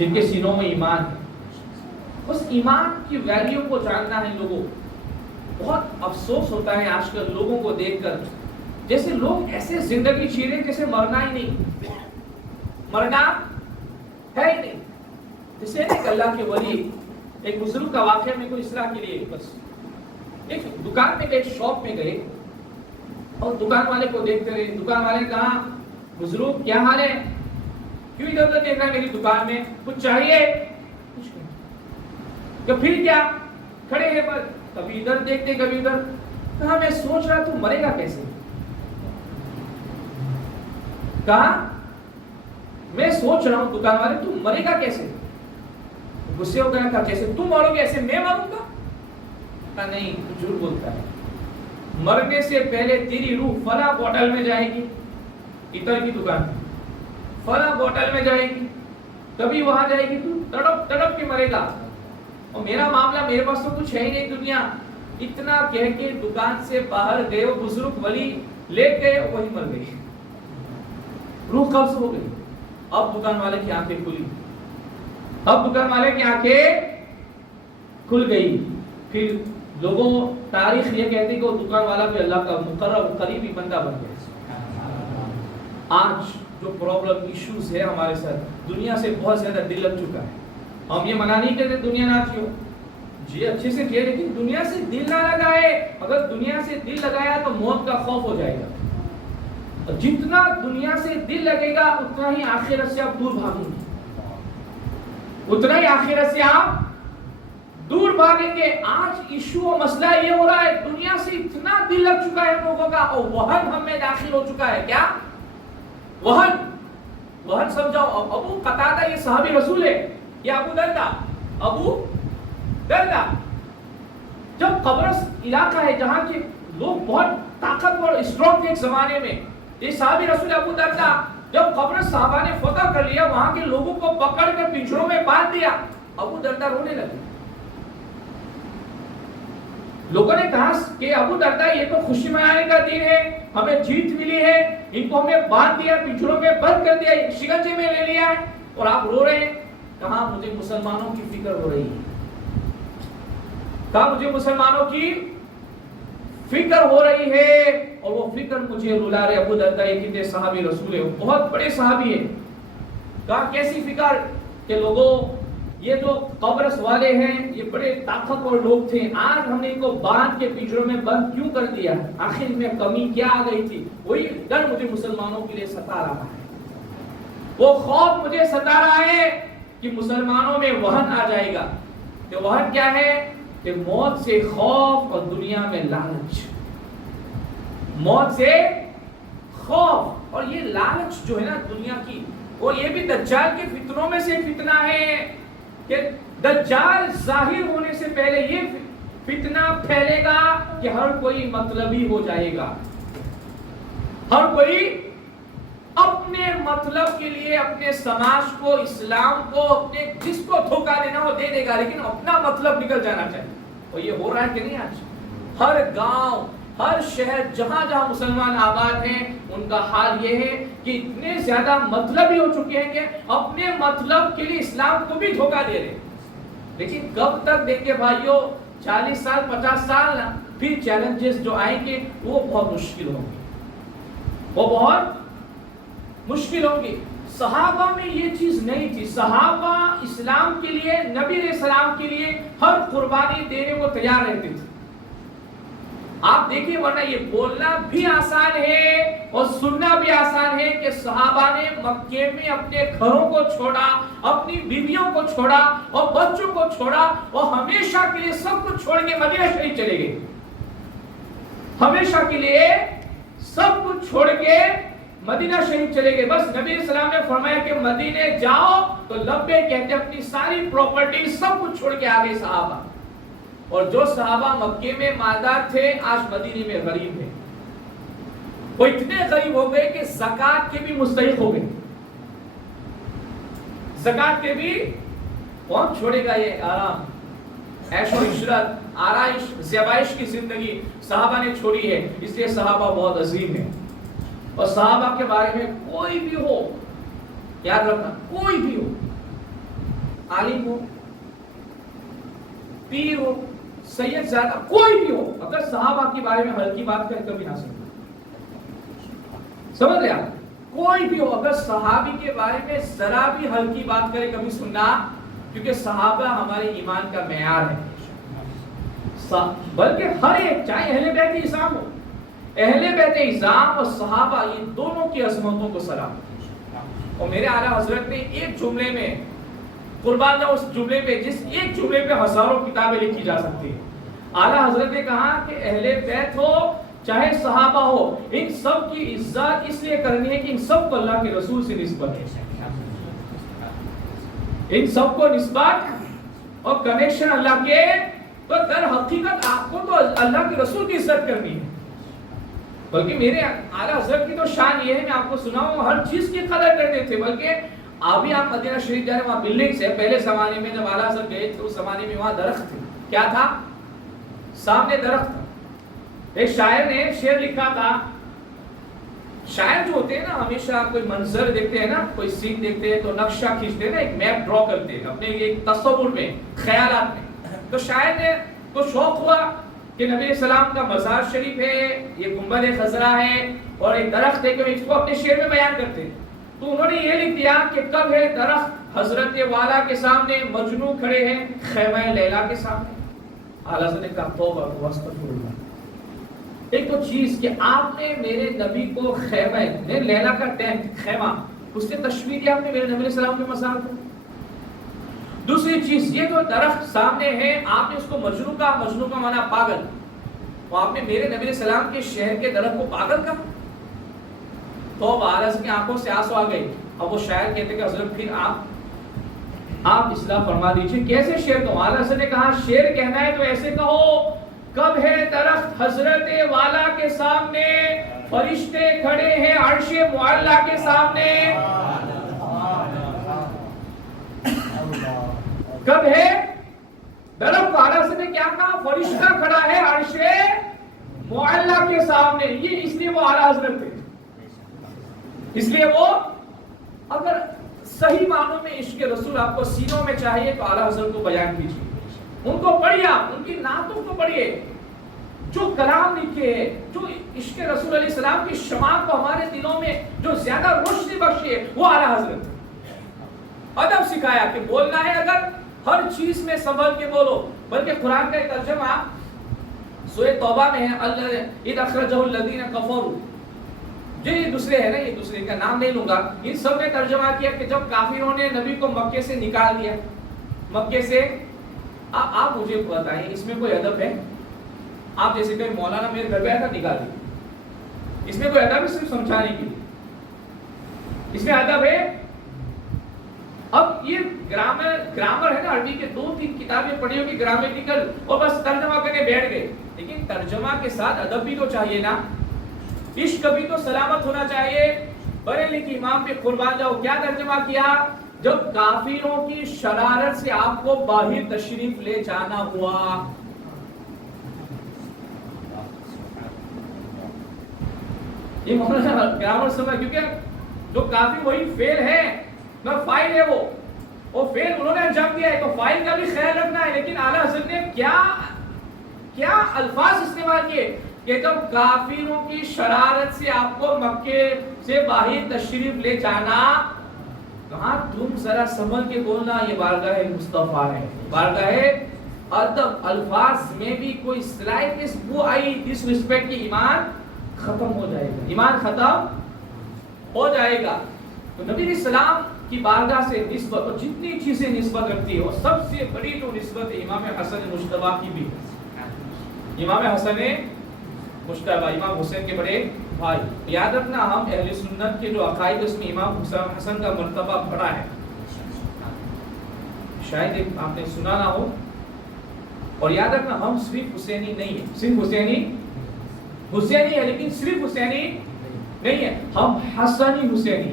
جن کے سینوں میں ایمان ہے. اس ایمان کی ویلیو کو جاننا ہے لوگوں. بہت افسوس ہوتا ہے آج کل لوگوں کو دیکھ کر، جیسے لوگ ایسے زندگی جی رہے جیسے مرنا ہی نہیں، مرنا ہے ہی نہیں. جیسے ایک اللہ کے ولی، ایک بزرگ کا واقعہ میں کوئی اصلاح کے لیے، بس ایک دکان میں گئے، شاپ میں گئے اور دکان والے کو دیکھتے رہے. دکان والے نے کہا بزرگ کیا حال ہے، کیوں ادھر ادھر دیکھ رہا ہے میری دکان میں، کچھ چاہیے؟ کچھ نہیں. کہ پھر کیا کھڑے ہیں پر کبھی ادھر دیکھتے کبھی ادھر. کہا میں سوچ رہا تو مرے گا کیسے. کہا میں سوچ رہا ہوں. دکان والے تم مرے گا کیسے؟ غصے ہو گیا. کہا کیسے تم مرو گے ایسے میں مروں گا؟ کہا نہیں جھوٹ بولتا ہے. مرنے سے پہلے تیری روح فلاں بوتل میں جائے گی، عطر کی دکان میں فلاں بوتل میں جائے گی، کبھی وہاں جائے گی، تو تڑپ تڑپ کے مرے گا. اور میرا معاملہ، میرے پاس تو کچھ ہے ہی نہیں دنیا. اتنا کہہ کے دکان سے باہر گئے، وہ بزرگ ولی لیٹ گئے، وہی مر گئے، روح قبض ہو گئی. اب دکان والے کی آنکھیں کھلی، اب دکان والے کی آنکھیں کھل گئی. پھر لوگوں تاریخ یہ کہتی کہ وہ دکان والا بھی اللہ کا مقرب قریبی بندہ بن گیا. آج جو پرابلم ایشوز ہے ہمارے ساتھ، دنیا سے بہت زیادہ دل لگ چکا ہے. ہم یہ منع نہیں کہتے دنیا نہ جیو، جی اچھے سے جیے، لیکن دنیا سے دل نہ لگائے. اگر دنیا سے دل لگایا تو موت کا خوف ہو جائے گا. جتنا دنیا سے دل لگے گا اتنا ہی آخرت سے آپ دور بھاگیں گے، اتنا ہی آخرت سے آپ دور بھاگیں گے. آج ایشو و مسئلہ یہ ہو رہا ہے، دنیا سے اتنا دل لگ چکا ہے لوگوں کا، اور وہن ہم میں داخل ہو چکا ہے. کیا وہن سمجھاؤ. ابو قتادہ یہ صحابی رسول ہے، یہ ابو دردہ جب قبرص علاقہ ہے جہاں کے لوگ بہت طاقتور اسٹرانگ تھے ایک زمانے میں، یہ صحابی رسول ابو دردہ جب قبرص صحابہ نے فتح کر لیا، وہاں کے لوگوں کو پکڑ کر پنجروں میں باندھ دیا. ابو دردہ رونے لگے. لوگوں نے کہا کہ ابو دردہ یہ تو خوشی منانے کا دن ہے، ہمیں جیت ملی ہے، ان کو ہم نے باندھ دیا، پنجروں میں بند کر دیا، شکنجے میں لے لیا ہے اور آپ رو رہے ہیں. کہاں مجھے مسلمانوں کی فکر ہو رہی ہے، کہاں مجھے مسلمانوں کی فکر ہو رہی ہے، اور وہ فکر مجھے رلا رہے. ابو دردہ یہ کتنے صحابی رسول ہے، بہت بڑے صحابی ہیں. کہاں کیسی فکر کہ لوگوں یہ جو قبرص والے ہیں یہ بڑے طاقتور لوگ تھے، آج ہم نے ان کو باندھ کے پنجروں میں بند کیوں کر دیا، آخر میں کمی کیا آ گئی تھی. وہی ڈر مجھے مسلمانوں کے لیے ستا رہا ہے، وہ خوف مجھے ستا رہا ہے کہ مسلمانوں میں وہن آ جائے گا. کہ وہن کیا ہے؟ کہ موت سے خوف اور دنیا میں لالچ. موت سے خوف اور یہ لالچ جو ہے نا دنیا کی، اور یہ بھی دجال کے فتنوں میں سے فتنہ ہے کہ دجال ظاہر ہونے سے پہلے یہ فتنہ پھیلے گا کہ ہر کوئی مطلبی ہو جائے گا. ہر کوئی اپنے مطلب کے لیے اپنے سماج کو، اسلام کو، اپنے جس کو دھوکہ دینا ہو دے دے گا، لیکن اپنا مطلب نکل جانا چاہیے. اور یہ ہو رہا ہے کہ نہیں آج؟ ہر گاؤں، ہر شہر، جہاں جہاں مسلمان آباد ہیں، ان کا حال یہ ہے کہ اتنے زیادہ مطلبی ہو چکے ہیں کہ اپنے مطلب کے لیے اسلام کو بھی دھوکہ دے رہے ہیں. لیکن کب تک دیکھیں بھائیوں، 40 سال 50 سال نا، پھر چیلنجز جو آئیں گے وہ بہت مشکل ہوں گے، وہ بہت مشکل ہوں گی. صحابہ میں یہ چیز نہیں تھی. صحابہ اسلام کے لیے، نبی علیہ السلام کے لیے ہر قربانی دینے کو تیار رہتے تھے. آپ دیکھیں، ورنہ یہ بولنا بھی آسان ہے اور سننا بھی آسان ہے کہ صحابہ نے مکے میں اپنے گھروں کو چھوڑا، اپنی بیویوں کو چھوڑا اور بچوں کو چھوڑا، اور ہمیشہ کے لیے سب کچھ چھوڑ کے مدینہ شریف چلے گئے. ہمیشہ کے لیے سب کچھ چھوڑ کے مدینہ شریف چلے گئے. بس نبی علیہ السلام نے فرمایا کہ مدینے جاؤ تو لبے کہتے اپنی ساری پراپرٹی سب کچھ چھوڑ کے آ گئے صحابہ. اور جو صحابہ مکے میں مالدار تھے آج مدینے میں غریب ہیں. وہ اتنے غریب ہو گئے کہ زکات کے بھی مستحق ہو گئے. زکات کے بھی کون چھوڑے گا یہ آرام، عیش و عشرت، آرائش، زیبائش کی زندگی صحابہ نے چھوڑی ہے. اس لیے صحابہ بہت عظیم ہیں. اور صحابہ کے بارے میں کوئی بھی ہو، یاد رکھنا، کوئی بھی ہو، عالم ہو، پیر ہو، سید زیادہ، کوئی بھی ہو، اگر صحابہ کے بارے میں ہلکی بات کرے کبھی نہ سننا. سمجھ لیا؟ کوئی بھی ہو اگر صحابی کے بارے میں ذرا بھی ہلکی بات کرے کبھی سننا، کیونکہ صحابہ ہمارے ایمان کا معیار ہے. بلکہ ہر ایک، چاہے اہل بیت اعظام ہو، اہل بیت اعظام اور صحابہ، یہ دونوں کی عظمتوں کو سلام. اور میرے اعلیٰ حضرت نے ایک جملے میں، قربان جاؤ اس جملے پہ، جس ایک جملے پہ ہزاروں کتابیں لکھی جا سکتی ہیں. اعلیٰ حضرت نے کہا کہ اہل بیت ہو چاہے صحابہ ہو، ان سب کی عزت اس لیے کرنی ہے کہ ان سب کو اللہ کے رسول سے نسبت ہے. ان سب کو نسبت اور کنیکشن اللہ کے، تو در حقیقت آپ کو تو اللہ کے رسول کی عزت کرنی ہے. بلکہ میرے اعلیٰ حضرت کی تو شان یہ ہے، میں آپ کو سناؤں، ہر چیز کی قدر کرتے تھے. بلکہ ابھی آپ مدینہ شریف جا رہے ہیں، وہاں بلڈنگس ہے. پہلے زمانے میں جب اعلیٰ حضرت گئے تھے اس زمانے میں وہاں درخت تھے. کیا تھا؟ سامنے درخت تھا. ایک شاعر نے شعر لکھا تھا. شاعر جو ہوتے ہیں نا، ہمیشہ کوئی منظر دیکھتے ہیں نا، کوئی سین دیکھتے ہیں تو نقشہ کھینچتے ہیں نا، ایک میپ ڈرا کرتے ہیں اپنے ایک تصور میں، خیالات میں. تو شاعر نے کو شوق ہوا کہ نبی علیہ السلام کا مزار شریف ہے، یہ گنبد خضرا ہے اور ایک درخت ہے، کہ اس کو اپنے شعر میں بیان کرتے ہیں. تو انہوں نے یہ لکھ دیا کہ کب ہے درخت حضرت والا کے سامنے، مجنو کھڑے ہیں خیمہ لیلا کے سامنے. اعلیٰ حضرت نے کہا توبہ واستغفر اللہ. ایک تو چیز کہ آپ نے میرے نبی کو خیمہ، لیلا کا ٹینٹ، خیمہ، اس نے تشبیہ دیا آپ نے میرے نبی علیہ السلام کے مزار کو. دوسری چیز یہ جو درخت سامنے ہے آپ نے اس کو مجنو کا معنی پاگل، تو آپ نے میرے نبی علیہ السلام کے شہر کے درخت کو پاگل کہا. تو اعلیٰ حضرت کی آنکھوں سے آنسو آ گئی. اب وہ شاعر کہتے کہ حضرت پھر آپ اصلاح فرما دیجیے کیسے شعر کہوں. اعلیٰ حضرت نے کہا شعر کہنا ہے تو ایسے کہو، کب ہے درخت حضرت والا کے سامنے، فرشتے کھڑے ہیں عرش معلیٰ کے سامنے. کب ہے درخت؟ اعلیٰ حضرت نے کیا کہا؟ فرشتہ کھڑا ہے عرش معلیٰ کے سامنے. یہ اس لیے وہ اعلیٰ حضرت تھے، اس لیے وہ، اگر صحیح معنوں میں عشق رسول آپ کو سینوں میں چاہیے تو اعلیٰ حضرت کو بیان کیجیے، ان کو پڑھیے، آپ ان کی نعتوں کو پڑھیے، جو کلام لکھے ہیں، جو عشق رسول علیہ السلام کی شماعت کو ہمارے دلوں میں جو زیادہ روشنی بخشی ہے وہ اعلیٰ حضرت. ادب سکھایا کہ بولنا ہے اگر ہر چیز میں سنبھل کے بولو. بلکہ قرآن کا ایک ترجمہ سورہ توبہ میں ہے، اذ اخرجہ الذین کفروا، جو یہ دوسرے ہے نا، یہ دوسرے کا نام نہیں لوں گا، ان سب نے ترجمہ کیا کہ جب کافروں نے نبی کو مکے سے نکال دیا، مکے سے. آپ مجھے بتائیں اس میں کوئی ادب ہے؟ آپ جیسے کہ مولانا میرے گھر پہ آیا تھا نکال دیا، اس میں کوئی ادب ہے؟ صرف سمجھانے کے لیے اس میں ادب ہے؟ اب یہ گرامر ہے نا، عربی کے 2-3 کتابیں پڑھی ہوگی گرامیٹیکل، اور بس ترجمہ کرنے بیٹھ گئے. لیکن ترجمہ کے ساتھ ادب بھی تو چاہیے نا، عشق بھی تو سلامت ہونا چاہیے. بریلی کی امام پہ قربان جاؤ کیا ترجمہ کیا؟ جب کافروں کی شرارت سے آپ کو باہر تشریف لے جانا ہوا. یہ مولانا گرامر سمجھ، کیونکہ جو کافی وہی فعل ہے نہ فاعل ہے، وہ فعل انہوں نے انجام دیا ہے تو فاعل کا بھی خیال رکھنا ہے. لیکن اعلیٰ حضرت نے کیا الفاظ استعمال کیے کہ جب کافروں کی شرارت سے آپ کو مکے سے باہر تشریف لے جانا، کہاں تم ذرا سنبھل کے بولنا، یہ بارگاہ مصطفیٰ ہے، بارگاہ ادب. الفاظ میں بھی کوئی سلائٹنس وہ آئی ڈس ریسپیکٹ کی ایمان ختم ہو جائے گا، ایمان ختم ہو جائے گا. تو نبی علیہ السلام کی بارگاہ سے نسبت، اور جتنی چیزیں نسبت رکھتی ہے، اور سب سے بڑی جو نسبت ہے امام حسن مجتبی کی بھی. امام حسن مجتبی امام حسین کے بڑے بھائی. یاد رکھنا ہم اہل سنت کے جو عقائد اس میں امام حسن کا مرتبہ بڑا ہے، شاید آپ نے سنا نہ ہو. اور یاد رکھنا ہم صرف حسینی نہیں ہیں، صرف حسینی ہے لیکن صرف حسینی نہیں ہے، ہم حسنی حسینی.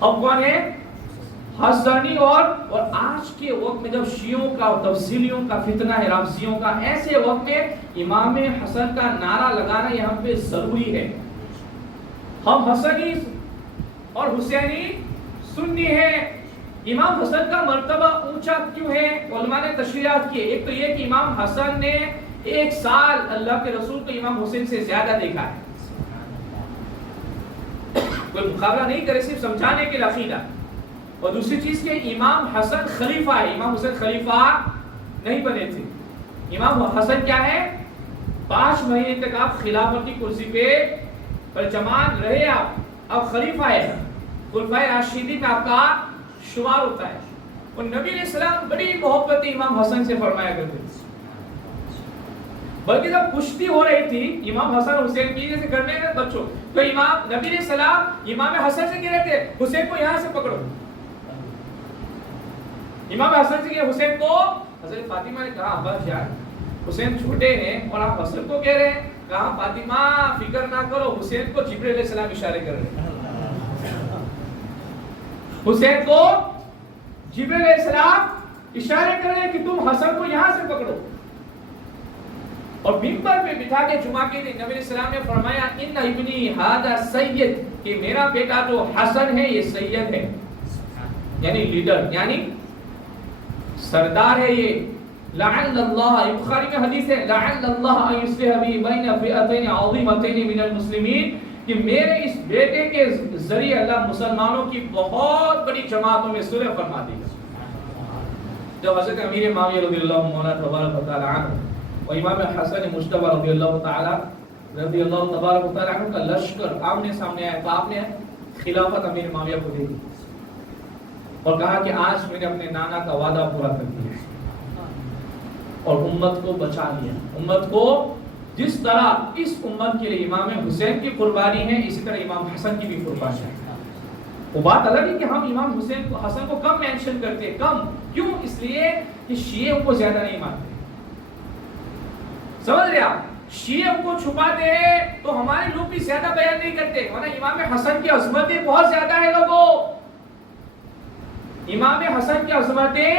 اب کون ہے؟ حسنی. اور آج کے وقت میں جب شیعوں کا اور تفصیلیوں کا فتنہ ہے، رافضیوں کا، ایسے وقت میں امام حسن کا نعرہ لگانا یہ ہم پہ ضروری ہے. ہم حسنی اور حسینی سنی ہیں، امام حسن کا مرتبہ اونچا کیوں ہے؟ علماء نے تشریحات کی. ایک تو یہ کہ امام حسن نے 1 سال اللہ کے رسول کو امام حسین سے زیادہ دیکھا ہے. کوئی مقابلہ نہیں کرے، صرف سمجھانے کے عقیدہ. اور دوسری چیز کہ امام حسن خلیفہ ہے، امام حسین خلیفہ نہیں بنے تھے. امام حسن کیا ہے؟ 5 مہینے تک آپ خلافت کی کرسی پہ پرچمان رہے، آپ خلیفہ ہے. خلفائے راشدین میں آپ کا شمار ہوتا ہے. اور نبی علیہ السلام بڑی محبت امام حسن سے فرمایا کرتے تھے. بلکہ جب کشتی ہو رہی تھی امام حسن حسین کی، جیسے گھر میں بچوں، تو امام نبی علیہ السلام امام حسن سے کہہ رہے تھے حسین کو یہاں سے پکڑو. امام حسن سے کہ حسین کو، حضرت فاطمہ نے کہا ابا جان حسین چھوٹے ہیں اور آپ حسن کو کہہ رہے ہیں. کہا فاطمہ فکر نہ کرو، حسین کو جبرائیل علیہ السلام اشارے کر رہے ہیں. حسین کو جبرائیل علیہ السلام اشارے کر رہے ہیں کہ تم حسن کو یہاں سے پکڑو. اور منبر پہ بٹھا کے جمعہ کے دن نبی علیہ السلام نے فرمایا ان ابنی ھذا سید، کہ میرا بیٹا جو حسن ہے یہ سید ہے، یعنی لیڈر، یعنی سردار ہے. یہ لعل اللہ، بخاری میں حدیث ہے لعل اللہ ان یصلح بی بین فئتین عظیمتین من المسلمین، کہ میرے اس بیٹے کے ذریعے اللہ مسلمانوں کی بہت بڑی جماعتوں میں صلح فرما دے گا. جب حضرت امیر معاویہ رضی اللہ مولا تبارک و تعالی عنہ اور امام حسن مجتبی رضی اللہ تبارک و تعالی عنہ کا لشکر آمنے سامنے آیا، تو آپ نے خلافت امیر معاویہ کو دے دی اور کہا کہ آج میں نے اپنے نانا کا وعدہ پورا کر دیا اور امت کو بچا لیا. امت کو جس طرح اس امت کے لیے امام حسین کی قربانی ہے، اسی طرح امام حسن کی بھی قربانی ہے. وہ بات الگ ہے کہ ہم امام حسین کو حسن کو کم مینشن کرتے ہیں. کم کیوں؟ اس لیے کہ شیعہ کو زیادہ نہیں مانتے. سمجھ رہے آپ؟ شیعہ کو چھپاتے ہیں تو ہمارے لوگ بھی زیادہ بیان نہیں کرتے، ورنہ امام حسن کی عظمتیں بہت زیادہ ہیں. لوگوں امام حسن کی عظمتیں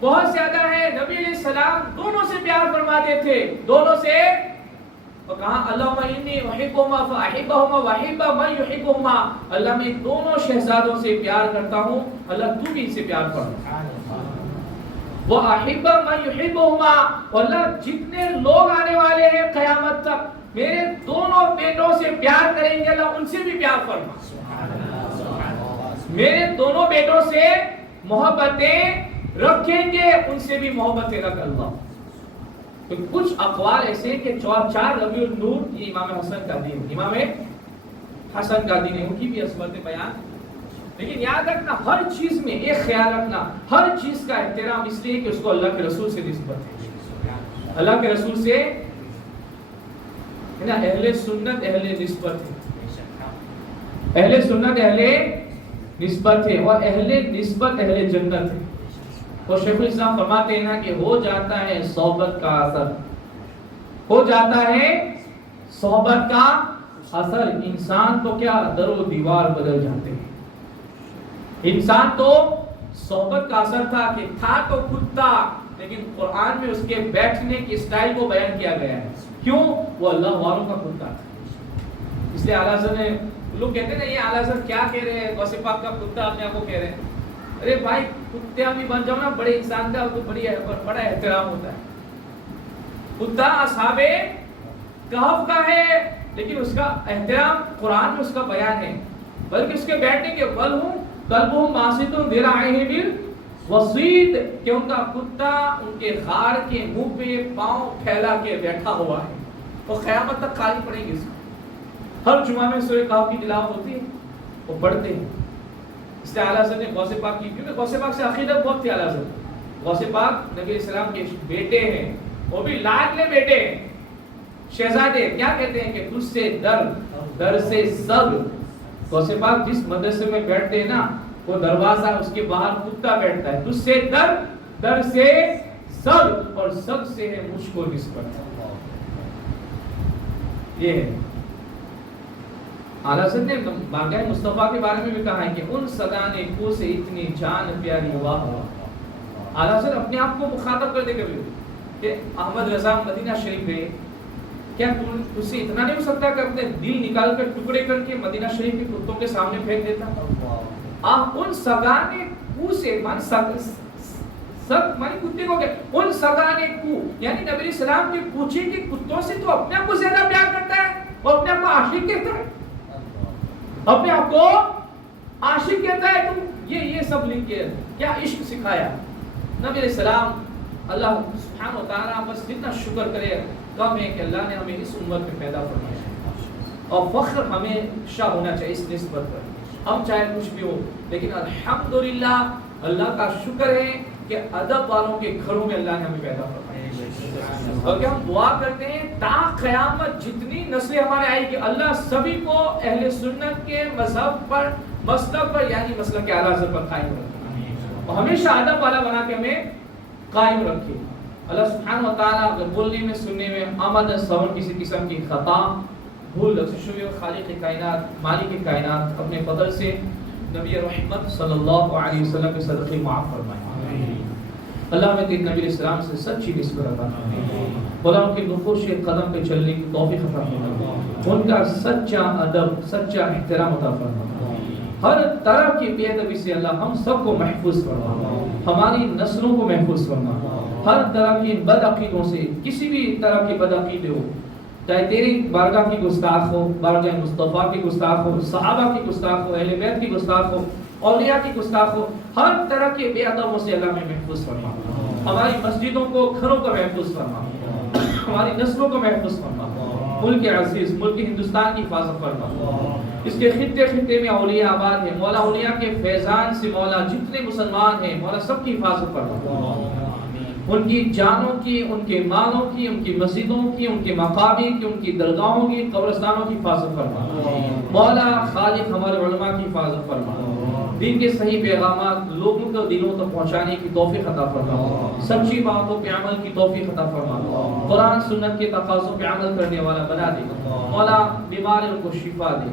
بہت زیادہ ہے. نبی علیہ السلام دونوں سے پیار فرماتے تھے، دونوں سے. اور کہا اللہم انی احبہما فاحبہما واحب من یحبہما، اللہ میں دونوں شہزادوں سے پیار کرتا ہوں، اللہ تو بھی ان سے پیار فرما. واحب من یحبہما، اللہ جتنے لوگ آنے والے ہیں قیامت تک میرے دونوں بیٹوں سے پیار کریں گے، اللہ ان سے بھی پیار فرما. میرے دونوں بیٹوں سے محبتیں رکھیں گے، ان سے بھی محبتیں رکھ اللہ. تو کچھ اقوال ایسے کہ 4 ربیع النور یہ امام حسن کا دین، امام حسن کا دین ہے، ان کی بھی عظمت بیان. لیکن یاد رکھنا ہر چیز میں ایک خیال رکھنا، ہر چیز کا احترام اس لیے کہ اس کو اللہ کے رسول سے نسبت ہے. اللہ کے رسول سے ہے نا، اہل سنت اہل نسبت ہے، اہل سنت اہل نسبت ہے، اور اہل نسبت اہل جنت ہے. اور شیخ الاسلام فرماتے ہیں نا کہ ہو جاتا ہے صحبت کا اثر، ہو جاتا ہے صحبت کا اثر. انسان تو کیا در و دیوار بدل جاتے ہیں. انسان تو صحبت کا اثر تھا کہ تھا تو کتا، لیکن قرآن میں اس کے بیٹھنے کی اسٹائل کو بیان کیا گیا ہے. کیوں؟ وہ اللہ والوں کا کتا تھا. اس لیے اعلیٰ حضرت نے، لوگ کہتے ہیں نا یہ اعلیٰ حضرت کیا کہہ رہے ہیں، غوث پاک کا کتا اپنے آپ کو کہہ رہے ہیں. ارے بھائی کتے بھی بن جاؤ نا، بڑے انسان کا تو بڑا احترام ہوتا ہے. کتا اصحاب کہف کا ہے، لیکن اس کا احترام قرآن میں اس کا بیان ہے. بلکہ اس کے بیٹھنے کے بل ہوں قلبہم باسط ذراعیہ بالوصید، کہ ان کا کتا ان کے غار کے منہ پہ پاؤں پھیلا کے بیٹھا ہوا ہے، وہ قیامت تک خالی پڑیں گے. اس کو ہر جمعہ میں سورہ کہف کی تلاوت ہوتی ہے، وہ پڑھتے ہیں. اس لیے اعلیٰ حضرت نے غوث پاک کی، کیونکہ غوث پاک سے عقیدت بہت تھی اعلیٰ حضرت. غوث پاک نبی علیہ السلام کے بیٹے ہیں، وہ بھی لاڈلے بیٹے ہیں، شہزادے. کیا کہتے ہیں کہ تجھ سے در سے سگ. غوث پاک جس مدرسے میں بیٹھتے ہیں نا، وہ دروازہ اس کے باہر کتا بیٹھتا ہے. تجھ سے در سے سگ، اور سگ سے ہے مجھ کو نسبت. یہ ہے اعلیٰ حضرت نے بارگاہ مصطفیٰ کے بارے میں بھی کہا ہے کہ ان سدانے کو سے اتنی جان پیاری واہ واہ. اعلیٰ حضرت اپنے آپ کو مخاطب کرتے کبھی کہ احمد رضا مدینہ شریف گئے، کیا تجھ سے اتنا نہیں ہو سکتا کہ اپنے دل نکال کر ٹکڑے کر کے مدینہ شریف کے کتوں کے سامنے پھینک دیتا؟ ان سگانے کو سے مانی کتے کو ان سگانے کو، یعنی نبی علیہ السلام کے پوچھے کہ کتوں سے تو اپنے آپ کو زیادہ پیار کرتا ہے اور اپنے آپ کو عاشق کہتا ہے، اپنے آپ کو عاشق کہتا ہے. تو یہ سب لکھ کے کیا عشق سکھایا نبی علیہ السلام. اللہ سبحانہ و تعالیٰ بس جتنا شکر کرے کم ہے کہ اللہ نے ہمیں اس امت میں پیدا فرمایا، اور فخر ہمیشہ ہونا چاہیے اس نسبت پر، ہم چاہے کچھ بھی ہو، لیکن الحمدللہ اللہ کا شکر ہے کہ ادب والوں کے گھروں میں اللہ نے ہمیں پیدا فرمایا. اور کہ ہم دعا کرتے ہیں تا قیامت جتنی نسلیں ہمارے آئی کہ اللہ سبھی کو اہل سنت کے مذہب پر، مسلک پر، یعنی مسلک کے اعلیٰ پر قائم رکھے، اور ہمیشہ ادب والا بنا کے ہمیں قائم رکھے. اللہ سبحانہ و تعالیٰ اگر بولنے میں، سننے میں، آمد سون کسی قسم کی خطا، بھول، لفظ شوی، خالق کائنات، مالک کائنات اپنے فضل سے نبی رحمت صلی اللہ علیہ وسلم کے صدقے معاف فرمائے. اللہ میں تیرے نبی علیہ السلام سے سچی نسبت عطا فرمائے. خدا ان کے نقوش قدم پہ چلنے کی توفیق عطا فرمائے. ان کا سچا ادب، سچا احترام عطا فرمائے. ہر طرح کی بے ادبی سے اللہ ہم سب کو محفوظ فرما، ہماری نسلوں کو محفوظ فرما. ہر طرح کی بد عقیدوں سے، کسی بھی طرح کی بد عقیدے ہو، چاہے تیری بارگاہ کی گستاخ ہو، بارگاہ مصطفیٰ کی گستاخ ہو، صحابہ کی گستاخ ہو، اہل بیت کی گستاخ ہو، اولیاء کی گستاخ ہو، ہر طرح کے بے ادبوں سے اللہ میں محفوظ فرما. ہماری مسجدوں کو، گھروں کو محفوظ فرما، ہماری نسلوں کو محفوظ فرما. ملک عزیز، ملک ہندوستان کی حفاظت فرما. اس کے خطے خطے میں اولیاء آباد ہیں، مولا اولیاء کے فیضان سے مولا جتنے مسلمان ہیں مولا سب کی حفاظت فرما. ان کی جانوں کی، ان کے مالوں کی، ان کی مسجدوں کی، ان کے مقابر کی، ان کی درگاہوں کی، قبرستانوں کی حفاظت فرما. مولا خالق ہمارے علماء کی حفاظت فرما. دین کے صحیح پیغامات لوگوں کو دلوں تک پہنچانے کی توفیق عطا فرما. سچی باتوں پہ عمل کی توفیق عطا فرما. قرآن سنت کے تقاضوں پہ عمل کرنے والا بنا دے. مولا بیماروں کو شفا دے.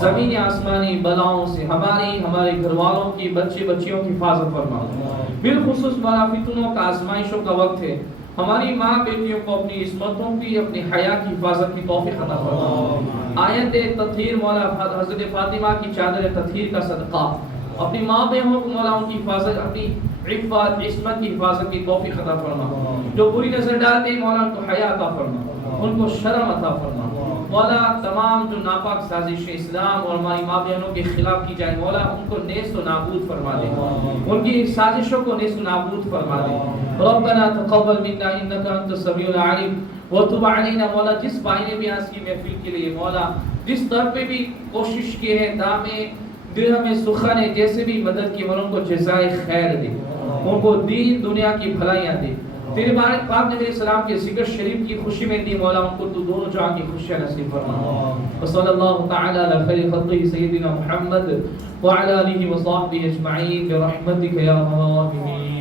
زمین آسمانی بلاؤں سے ہمارے گھر والوں کی، بچے بچیوں کی حفاظت فرما. بالخصوص مولا فتنوں کا، آزمائشوں کا وقت ہے. ہماری ماں بیٹیوں کو اپنی عصمتوں کی، اپنی حیا کی حفاظت کی توفیق عطا فرما. آیت تطہیر مولا حضرت فاطمہ کی چادر تطہیر کا صدقہ اپنی ماں بہنوں کو مولا ان کی حفاظت، اپنی عفت عصمت کی حفاظت کی توفیق عطا فرما. جو بری نظر ڈالتے ہیں مولا ان کو حیا عطا فرما، ان کو شرم عطا فرما. مولا تمام جو ناپاک سازشیں اسلام اور ہماری ماں بہنوں کے خلاف کی جائیں مولا ان کو نیست و نابود فرما دے، ان کی سازشوں کو نیست و نابود فرما دے. ربنا تقبل منا انك انت السميع العليم وتب علينا. مولا جس بھائی نے بھی آج کی محفل کے لیے مولا جس طرح پہ بھی کوشش کی ہے، دامے درہم سخن ہے، جیسے بھی مدد کی ان کو جزائے خیر دے، ان کو دین دنیا کی بھلائیاں دے. تیرے بارک پاک نبی علیہ السلام کے ذکر شریف کی خوشی میں دی مولا ان کو تو دونوں جہاں کی خوشیاں نصیب فرما. وصلی اللہ تعالی علی خیر خلقہ سیدنا محمد وعلی آلہ وصحبہ اجمعین برحمتک یا ارحم الراحمین.